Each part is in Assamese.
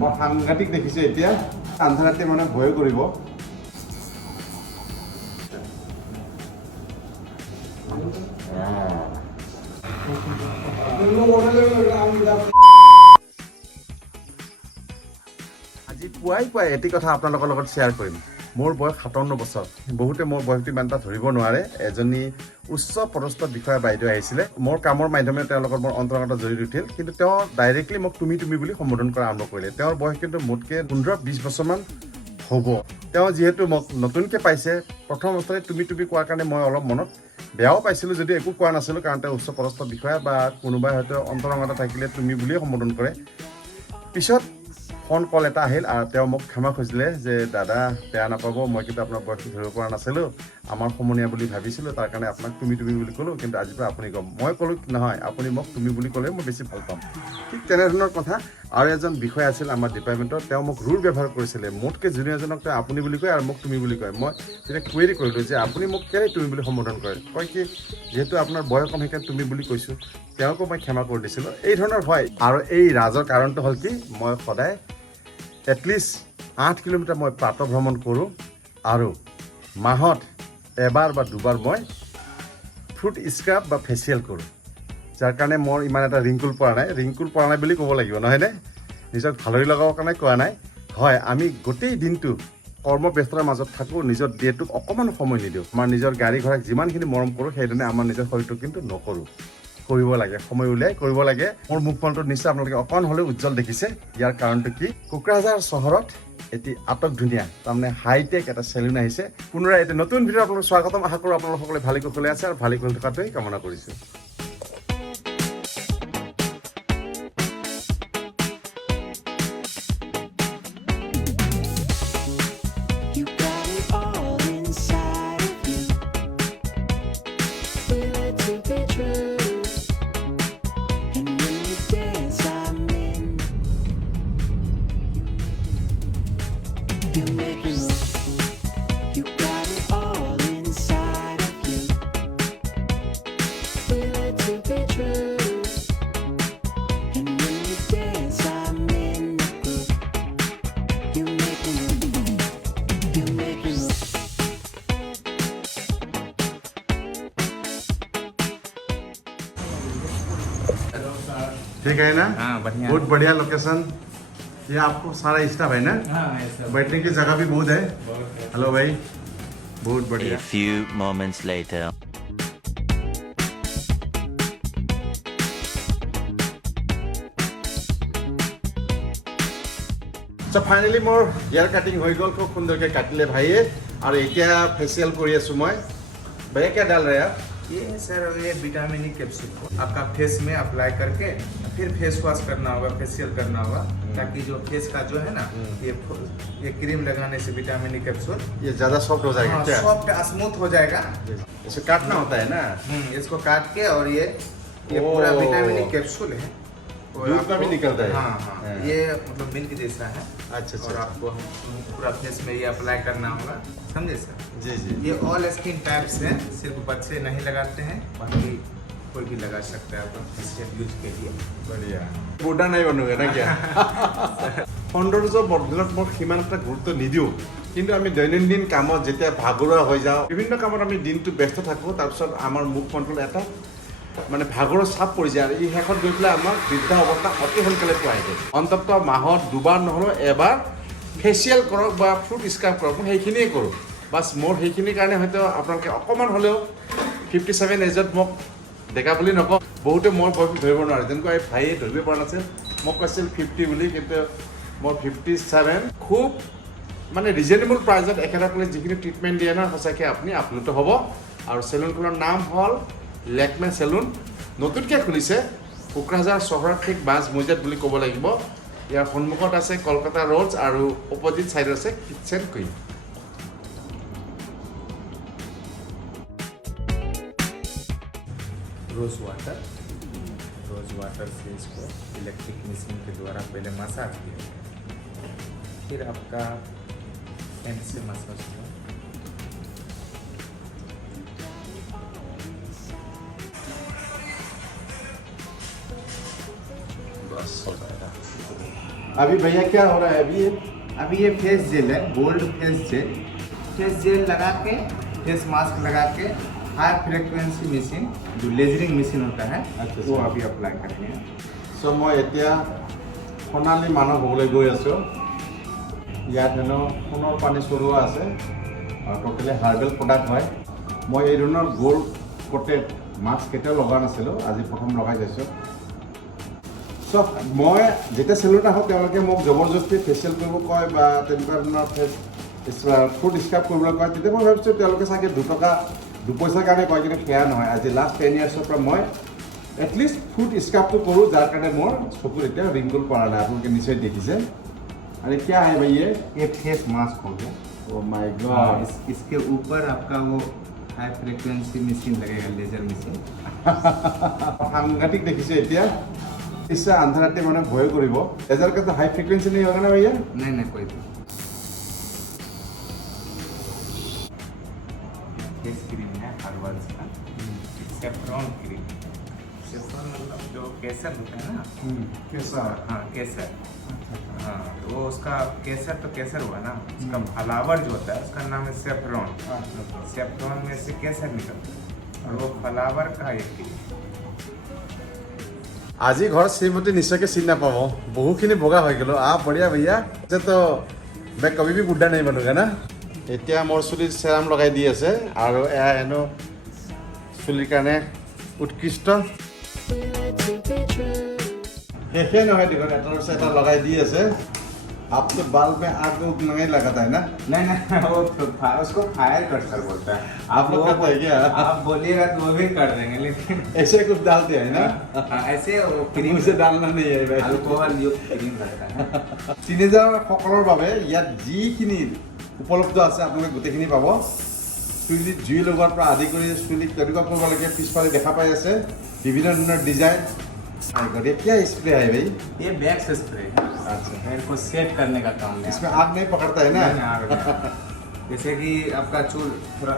মই সাংঘাতিক দেখিছোঁ এতিয়া আন্ধা ৰাতি মানে ভয় কৰিব আজি পুৱাই এটি কথা আপোনালোকৰ লগত শ্বেয়াৰ কৰিম মোৰ বয়স 57 বছৰ বহুতে মোৰ বয়সটো ইমান এটা ধৰিব নোৱাৰে এজনী উচ্চ পদস্থ বিষয়া বাইদেউ আহিছিলে মোৰ কামৰ মাধ্যমে তেওঁলোকৰ মোৰ অন্তৰংগতা জড়িত উঠিল কিন্তু তেওঁ ডাইৰেক্টলি মোক তুমি বুলি সম্বোধন কৰা আৰম্ভ কৰিলে তেওঁৰ বয়স কিন্তু মোতকৈ 15-20 বছৰমান হ'ব তেওঁ যিহেতু মোক নতুনকৈ পাইছে প্ৰথম অৱস্থাতে তুমি কোৱাৰ কাৰণে মই অলপ মনত বেয়াও পাইছিলোঁ যদি একো কোৱা নাছিলোঁ কাৰণ তেওঁ উচ্চ পদস্থ বিষয়া বা কোনোবাই হয়তো অন্তৰংগতা থাকিলে তুমি বুলিয়ে সম্বোধন কৰে পিছত ফোন কল এটা আহিল আৰু তেওঁ মোক ক্ষমা খুজিলে যে দাদা বেয়া নাপাব মই কিন্তু আপোনাৰ বয়সটো ধৰিব পৰা নাছিলোঁ আমাৰ সমনীয়া বুলি ভাবিছিলোঁ তাৰ কাৰণে আপোনাক তুমি বুলি ক'লোঁ কিন্তু আজিৰ পৰা আপুনি ক'ম মই ক'লোঁ নহয় আপুনি মোক তুমি বুলি ক'লে মই বেছি ভাল পাম ঠিক তেনেধৰণৰ কথা আৰু এজন বিষয়া আছিল আমাৰ ডিপাৰ্টমেণ্টৰ তেওঁ মোক ৰুল ব্যৱহাৰ কৰিছিলে মোতকৈ জুনিয়ৰজনক তেওঁ আপুনি বুলি কয় আৰু মোক তুমি বুলি কয় মই তেতিয়া কুৱেৰি কৰিলোঁ যে আপুনি মোক কেলৈ তুমি বুলি সম্বোধন কৰে কয় কি যিহেতু আপোনাৰ বয়স কম সেইকাৰণে তুমি বুলি কৈছোঁ তেওঁকো মই ক্ষমা কৰি দিছিলোঁ এই ধৰণৰ হয় আৰু এই ৰাজৰ কাৰণটো হ'ল কি মই সদায় এটলিষ্ট 8 কিলোমিটাৰ মই প্ৰাতঃ ভ্ৰমণ কৰোঁ আৰু মাহত এবাৰ বা দুবাৰ মই ফ্ৰুট স্ক্ৰাব বা ফেচিয়েল কৰোঁ যাৰ কাৰণে মোৰ ইমান এটা ৰিংকুল পৰা নাই বুলি ক'ব লাগিব নহয়নে নিজক ভালৰি লগাবৰ কাৰণে কোৱা নাই হয় আমি গোটেই দিনটো কৰ্মব্যস্ততাৰ মাজত থাকোঁ নিজৰ দেহটোক অকণমান সময় নিদিওঁ আমাৰ নিজৰ গাড়ী ঘোঁৰাক যিমানখিনি মৰম কৰোঁ সেইধৰণে আমাৰ নিজৰ শৰীৰটোক কিন্তু নকৰোঁ কৰিব লাগে সময় উলিয়াই কৰিব লাগে মোৰ মুখমণ্ডলটো নিশ্চয় আপোনালোকে অকণ হ'লেও উজ্জ্বল দেখিছে ইয়াৰ কাৰণটো কি কোকৰাঝাৰ চহৰত এটি আটক ধুনীয়া তাৰমানে হাইটেক এটা চেলুন আহিছে পুনৰাই এটা নতুন ভিডিঅ' আপোনালোক স্বাগতম আশা কৰোঁ আপোনালোক সকলোৱে ভালে কুশলে আছে আৰু ভালে কুশলে থকাটোৱেই কামনা কৰিছোঁ You make me look. You got it all inside of you. Feel it to be true. And when you dance, I'm in the groove. You make me look. You make me look. ठीक है ना हाँ बढ़िया बहुत बढ़िया लोकेशन ये आपको सारा स्टाफ है ना हाँ ऐसा बैठने की जगह भी बहुत है हेलो भाई बहुत बढ़िया A few moments later. So finally more hair cutting हो गल खूब सुंदर के काटिले भाई और एटिया फेशियल करि आछु मैं भैया क्या डाल रहे हैं आप ये सर ये विटामिन ई कैप्सूल आपका फेस में अप्लाई करके फिर फेस वॉश करना होगा फेशियल करना होगा ताकि जो फेस का जो है ना ये क्रीम लगाने से विटामिन ई कैप्सूल ये ज्यादा सॉफ्ट हो जाएगा क्या सॉफ्ट स्मूथ हो जाएगा इसे काटना होता है ना इसको काट के और ये पूरा विटामिन ई कैप्सूल है और दूध का भी आपको- निकलता है हाँ ये मतलब मिल्क जैसा है अच्छा और आपको पूरा फेस में ये अप्लाई करना होगा समझे सर जी जी ये ऑल स्किन टाइप्स हैं सिर्फ बच्चे नहीं लगाते हैं बाकी कोई भी लगा सकता है अपना फेशियल यूज के लिए बढ़िया बुढ़ा नहीं बनूंगा ना क्या সৌন্দৰ্য বৰ্ধনত মই সিমান এটা গুৰুত্ব নিদিওঁ কিন্তু আমি দৈনন্দিন কামত যেতিয়া ভাগৰুৱা হৈ যাওঁ বিভিন্ন কামত আমি দিনটো ব্যস্ত থাকোঁ তাৰপিছত আমাৰ মুখমণ্ডল এটা মানে ভাগৰৰ চাপ পৰি যায় আৰু এই শেষত গৈ পেলাই আমাৰ বৃদ্ধা অৱস্থা অতি সোনকালে পোৱা যায় অন্ততঃ মাহত দুবাৰ নহ'লেও এবাৰ ফেচিয়েল কৰক বা ফ্ৰুট স্ক্ৰাব কৰক মই সেইখিনিয়ে কৰোঁ বাছ মোৰ সেইখিনিৰ কাৰণে হয়তো আপোনালোকে অকণমান হ'লেও 57 এজত মোক ডেকা বুলি নকওঁ বহুতে মোৰ বয়স ধৰিব নোৱাৰে যেনেকৈ এই ভাইয়ে ধৰিব পৰা নাছিল মোক কৈছিল 50 বুলি কিন্তু মোৰ 57 খুব মানে ৰিজনেবল প্ৰাইজত একেবাৰে যিখিনি ট্ৰিটমেণ্ট দিয়ে না সঁচাকৈ আপুনি আপ্লুত হ'ব আৰু চেলুনখনৰ নাম হ'ল লেকমে চেলুন নতুনকৈ খুলিছে কোকৰাঝাৰ চহৰত ঠিক বাছ মজিয়াত বুলি ক'ব লাগিব ইয়াৰ সন্মুখত আছে কলকাতা ৰোডছ আৰু অপজিট ছাইডত আছে কিটচেন কুইন रोज़ वाटर से इसको इलेक्ट्रिक मशीन के द्वारा पहले मसाज किया फिर आपका हैंड से मसाज किया बस अभी भैया क्या हो रहा है अभी ये? अभी ये फेस जेल है, गोल्ड फेस जेल लगा के, फेस मास्क लगा के, हाई फ्रिक्वेंसी मशीन जो लेजरिंग मशीन होता है अच्छा, वो अच्छा। अभी अप्लाई करेंगे। চ' মই এতিয়া সোণালী মানুহ হ'বলৈ গৈ আছোঁ। ইয়াত হেনো সোণৰ পানী চলোৱা আছে আৰু টোটেলি হাৰ্বেল প্ৰডাক্ট হয়। মই এই ধৰণৰ গ'ল্ড কোটেড মাস্ক কেতিয়াও লগা নাছিলোঁ, আজি প্ৰথম লগাই চাইছোঁ। চ' মই যেতিয়া চেলুনত আহোঁ তেওঁলোকে মোক জবৰদস্তি ফেচিয়েল কৰিব কয় বা তেনেকুৱা ধৰণৰ ফুড স্ক্ৰাব কৰিবলৈ কয়, তেতিয়া মই ভাবিছোঁ তেওঁলোকে চাগে 2 টকা 2 পইচাৰ কাৰণে কয়, কিন্তু সেয়া নহয়। আজি লাষ্ট 10 ইয়াৰ্ছৰ পৰা মই এটলিষ্ট ফুড স্ক্ৰাবটো কৰোঁ, যাৰ কাৰণে মোৰ চকুত এতিয়া ৰিংকুল পৰা নাই। আপোনালোকে নিশ্চয় দেখিছে। अरे क्या है भैया? ये फेस मास्क हो गया। ओ माय हाँ, गॉड। इसके ऊपर आपका वो हाई फ्रिक्वेंसी मशीन लगेगा, लेजर मशीन। সাংঘাতিক দেখিছে এতিয়া। ইচ্ছা আন্ধাৰ ৰাতি মানে ভয় কৰিব। লেজাৰ का तो हाई फ्रिक्वेंसी नहीं होगा ना भैया? नहीं नहीं कोई फेस क्रीम है हर्बल्स का, सेफ्रॉन क्रीम। सेफ्रॉन मतलब जो केसर होता है ना, कैसा? हाँ केसर, हाँ तो वो उसका केसर तो केसर हुआ ना, उसका फ्लावर जो होता है उसका नाम है सेफ्रॉन। सेफ्रॉन में से केसर निकलता है और वो फ्लावर का एक क्रीम। আজি ঘৰত শ্ৰীমতী নিশ্চয়কৈ চিনি নাপাব, বহুখিনি বগা হৈ গ'লো। বঢ়িয়া ভैया। তো मैं कभी भी बुढ़ा नहीं बनूंगा ना। এতিয়া মোৰ চুলিত চেৰাম লগাই দি আছে আৰু এয়া হেনো চুলিৰ কাৰণে উৎকৃষ্ট। শেষে নহয় দেখোন, এটাৰ পিছত এটা লগাই দি আছে। आप तो बाल में आग नहीं लगाता है ना? नहीं नहीं वो तो उसको फायर कटर बोलता है। आप लोग करते हैं क्या? आप बोलिएगा तो वो भी कर देंगे, लेकिन ऐसे कुछ डालते हैं ना? हाँ, ऐसे वो क्रीम मुझे डालना नहीं है भाई। अल्कोहल युक्त क्रीम रहता है। টিনেজাৰসকলৰ বাবে ইয়াত যিখিনি উপলব্ধ আছে আপোনালোকে গোটেইখিনি পাব। চুলিত জুই লগোৱাৰ পৰা আদি কৰি চুলিত কেনেকুৱা কৰিব লাগে পিছফালে দেখা পাই আছে, বিভিন্ন ধৰণৰ ডিজাইন। क्या स्प्रे है भाई? ये बैक्स स्प्रे है, अच्छा, हेयर को सेट करने का काम है। इसमें आग नहीं पकड़ता है ना? नहीं, आग नहीं। जैसे कि आपका चूल थोड़ा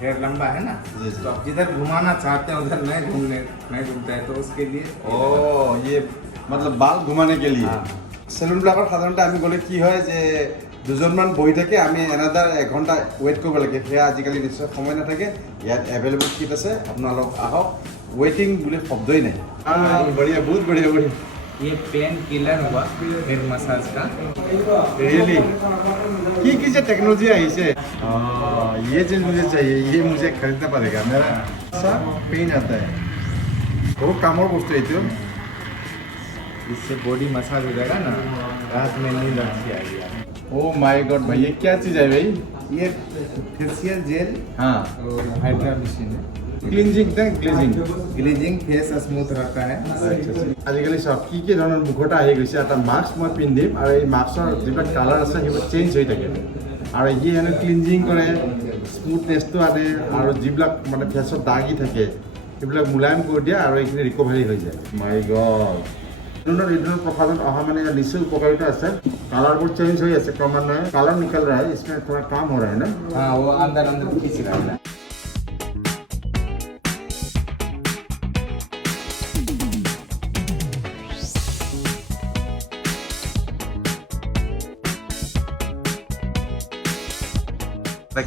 हेयर लंबा है ना, जी, जी। तो आप जिधर घुमाना चाहते हैं उधर नहीं घूमता है, तो उसके लिए ओ ये मतलब बाल घुमाने के लिए। हाँ। চেলুনবিলাকত সাধাৰণতে আমি গ'লে কি হয় যে দুজনমান বহি থাকে, আমি এনাদাৰ 1 ঘণ্টা ৱেইট কৰিব লাগে। সেয়া আজিকালি নিশ্চয় সময় নাথাকে। ইয়াত এভেইলেবল কিট আছে, আপোনালোক আহক। ৱেইটিং বুলি শব্দই নাই। বঢ়িয়া, বহুত বঢ়িয়া বঢ়িয়া। ये पेन किलर हुआ हेयर मसाज का। रियली की जो टेक्नोलॉजी आई से ये चीज मुझे चाहिए, ये मुझे खरीदना पड़ेगा। मेरा सा पेन आता है, बहुत कामोर वस्तु है जो। इससे बॉडी मसाज हो जाएगा ना, रात में नींद अच्छी आएगी। ओ माय गॉड भाई, ये क्या चीज है भाई? ये फेशियल जेल हाँ, और हाइड्रा मशीन है। क्लिनजिंग ना, ग्लेजिंग। ग्लेजिंग फेस स्मूथ रहता है। আজিকালি চাওক কি কি ধৰণৰ মুখটা আহি গৈছে। এটা মাস্ক মই পিন্ধিম আৰু এই মাস্কৰ যিবিলাক কালাৰ আছে সেইবোৰ চেঞ্জ হৈ থাকে আৰু ই হেনো ক্লিনজিং কৰে, স্মুথনেছটো আনে আৰু যিবিলাক মানে ফেচত দাগি থাকে সেইবিলাক মোলায়ম কৰি দিয়ে আৰু এইখিনি ৰিকভাৰী হৈ যায়। মাই গড, বিভিন্ন প্ৰকাৰত অহা মানে নিশ্চয় উপকাৰিতা আছে। কালাৰবোৰ চেঞ্জ হৈ আছে ক্ৰমান্বয়ে, কালাৰ নিকল रहा है, इसमें थोड़ा काम हो रहा है ना? हाँ वो अंदर अंदर खींच रहा है।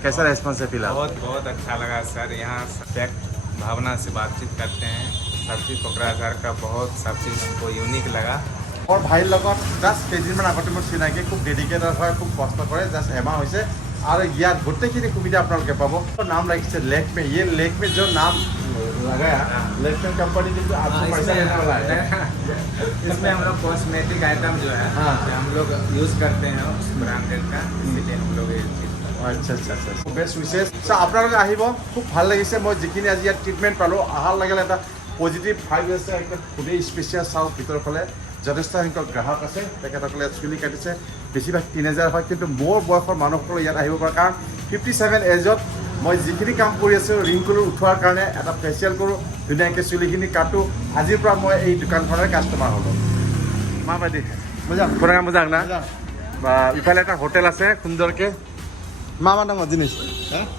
कैसा रेस्पॉन्स है फिलहाल? बहुत अच्छा लगा सर। यहाँ फैक्ट भावना से बातचीत करते हैं। सब्जी कोकराझार का बहुत सब चीज़ हमको यूनिक लगा। মোৰ ভাইৰ লগত জাষ্ট কেইদিনমান আগতে মোৰ চিনাকি, খুব ডেডিকেটেড হয়, খুব কষ্ট কৰে। জাষ্ট এমাহ হৈছে আৰু ইয়াত গোটেইখিনি সুবিধা আপোনালোকে পাব। নাম ৰাখিছে लेक्मे। ये लेक्मे जो नाम लगाया, लेक्मे कंपनी की आपको पैसा देने वाला है। इसमें हम लोग कॉस्मेटिक आइटम जो है हाँ। जो हम लोग यूज़ करते हैं उस ब्रांडेड का, इसीलिए हम लोग ये चीज़ আচ্ছা আচ্ছা আচ্ছা, বেষ্ট উইচেছ। আপোনালোকে আহিব, খুব ভাল লাগিছে। মই যিখিনি আজি ইয়াত ট্ৰিটমেণ্ট পালোঁ, অহাৰ লগে লগে এটা পজিটিভ ভাইব আছে। একদম খুবেই স্পেচিয়েল। চাওক ভিতৰৰ ফালে যথেষ্ট সংখ্যক গ্ৰাহক আছে, তেখেতসকলে ইয়াত চুলি কাটিছে। বেছিভাগ টিনেজাৰ হয়, কিন্তু মোৰ বয়সৰ মানুহসকলে ইয়াত আহিব পাৰে, কাৰণ 57 এজত মই যিখিনি কাম কৰি আছোঁ ৰিংকুল উঠোৱাৰ কাৰণে এটা ফেচিয়েল কৰোঁ, ধুনীয়াকৈ চুলিখিনি কাটোঁ। আজিৰ পৰা মই এই দোকানখনৰ কাষ্টমাৰ হ'লোঁ। মাবাদি মোজাং পুৰা মোজাং না বা ইফালে এটা হোটেল আছে সুন্দৰকৈ। মামা নাম জিনিস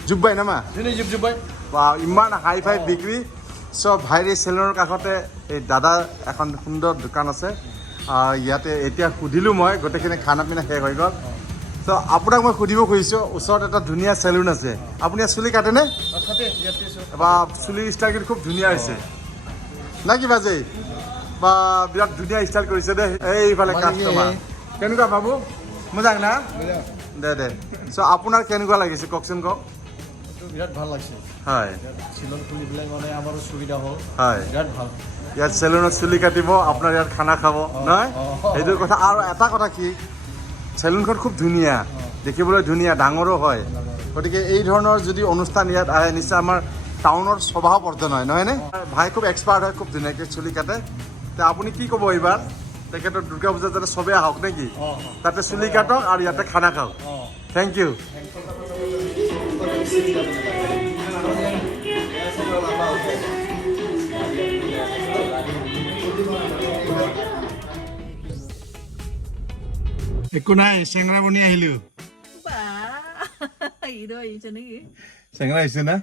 জুব্বাই নামা জুব্বাই বা ইমান হাই ফাই বিক্ৰী। চ' ভাইৰ এই চেলুনৰ কাষতে এই দাদা এখন সুন্দৰ দোকান আছে ইয়াতে এতিয়া সুধিলোঁ মই গোটেইখিনি খানা পিনা শেষ হৈ গ'ল চ' আপোনাক মই সুধিব খুজিছোঁ ওচৰত এটা ধুনীয়া চেলুন আছে আপুনি ইয়াত চুলি কাটেনে বা চুলি ষ্টাইল কিন্তু খুব ধুনীয়া হৈছে না কিবা যে বা বিৰাট ধুনীয়া ষ্টাইল কৰিছে দেই এইফালে কাষ্টমাৰ কেনেকুৱা বাবু মোজাক না দে চ' আপোনাৰ কেনেকুৱা লাগিছে কওকচোন কওক বিৰাট ভাল লাগছে হয় চিলন খুলি পেলাই মানে আমাৰো সুবিধা হ'ল হয় বিৰাট ভাল ইয়াত চেলুনত চুলি কাটিব আপোনাৰ ইয়াত খানা খাব নহয় সেইটো কথা আৰু এটা কথা কি চেলুনখন খুব ধুনীয়া দেখিবলৈ ধুনীয়া ডাঙৰো হয় গতিকে এই ধৰণৰ যদি অনুষ্ঠান ইয়াত আহে নিশ্চয় আমাৰ টাউনৰ স্বভাৱবৰ্ধন হয় নহয়নে ভাই খুব এক্সপাৰ্ট হয় খুব ধুনীয়াকৈ চুলি কাটে তে আপুনি কি ক'ব এইবাৰ তেখেতৰ দুৰ্গা পূজাত যাতে চবেই আহক নেকি তাতে চুলি কাটক আৰু ইয়াতে খানা খাওক থেংক ইউ একো নাই চেংৰা বনি আহিলোঁ হিৰো আহিছে নেকি চেংৰা আহিছে না